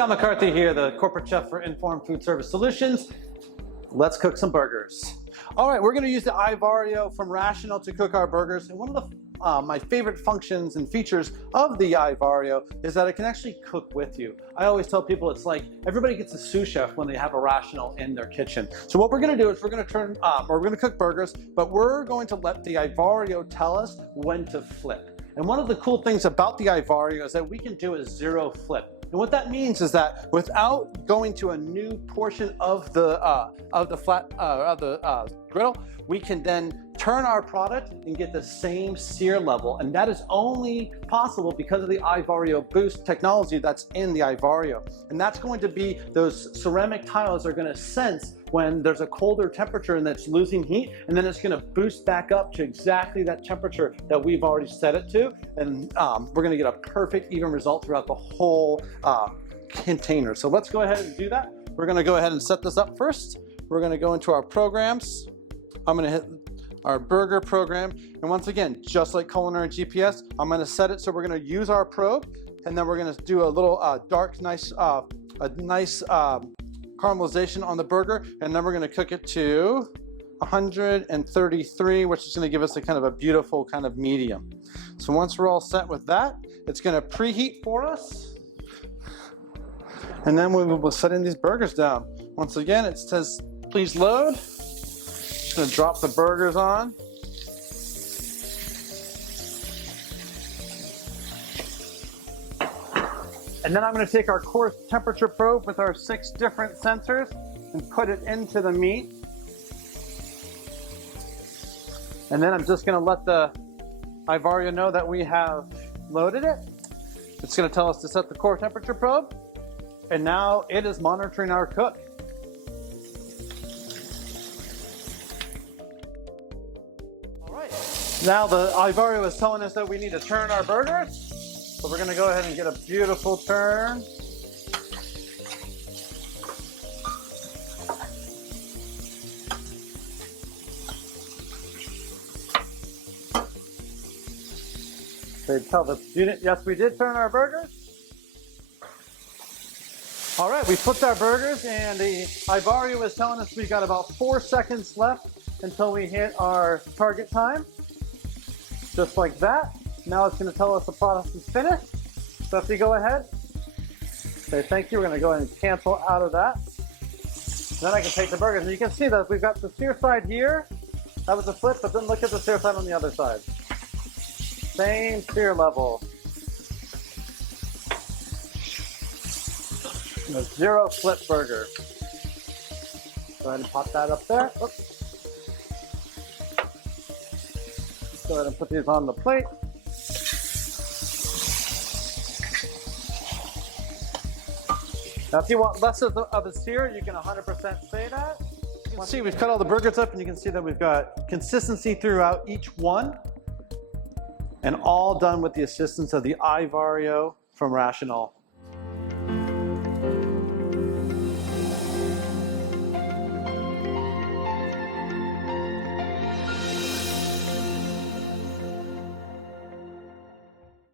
Scott McCarthy here, the corporate chef for Informed Food Service Solutions. Let's cook some burgers. All right, we're gonna use the iVario from Rational to cook our burgers. And one of the my favorite functions and features of the iVario is that it can actually cook with you. I always tell people it's like everybody gets a sous chef when they have a Rational in their kitchen. So what we're gonna do is we're gonna cook burgers, but we're going to let the iVario tell us when to flip. And one of the cool things about the iVario is that we can do a zero flip. And what that means is that without going to a new portion of the griddle, we can then turn our product and get the same sear level. And that is only possible because of the iVario Boost technology that's in the iVario. And that's going to be those ceramic tiles are gonna sense when there's a colder temperature and that's losing heat, and then it's gonna boost back up to exactly that temperature that we've already set it to. And we're gonna get a perfect even result throughout the whole container. So let's go ahead and do that. We're gonna go ahead and set this up first. We're gonna go into our programs. I'm gonna hit our burger program. And once again, just like Culinary GPS, I'm gonna set it so we're gonna use our probe, and then we're gonna do a little nice caramelization on the burger, and then we're gonna cook it to 133, which is gonna give us a kind of a beautiful kind of medium. So once we're all set with that, it's gonna preheat for us. And then we will be setting these burgers down. Once again, it says, please load. Just gonna drop the burgers on. And then I'm gonna take our core temperature probe with our 6 different sensors and put it into the meat. And then I'm just gonna let the iVario know that we have loaded it. It's gonna tell us to set the core temperature probe. And now it is monitoring our cook. All right, now the iVario is telling us that we need to turn our burgers. So we're gonna go ahead and get a beautiful turn. They tell the unit, yes, we did turn our burgers. All right, we flipped our burgers, and the iVario is telling us we've got about 4 seconds left until we hit our target time. Just like that. Now it's going to tell us the product is finished. So if you go ahead, say thank you, we're going to go ahead and cancel out of that. Then I can take the burgers, and you can see that we've got the sear side here. That was a flip, but then look at the sear side on the other side. Same sear level. And a zero flip burger. Go ahead and pop that up there. Oops. Go ahead and put these on the plate. Now, if you want less of a sear, you can 100% say that. You can see we've cut all the burgers up, and you can see that we've got consistency throughout each one, and all done with the assistance of the iVario from Rational.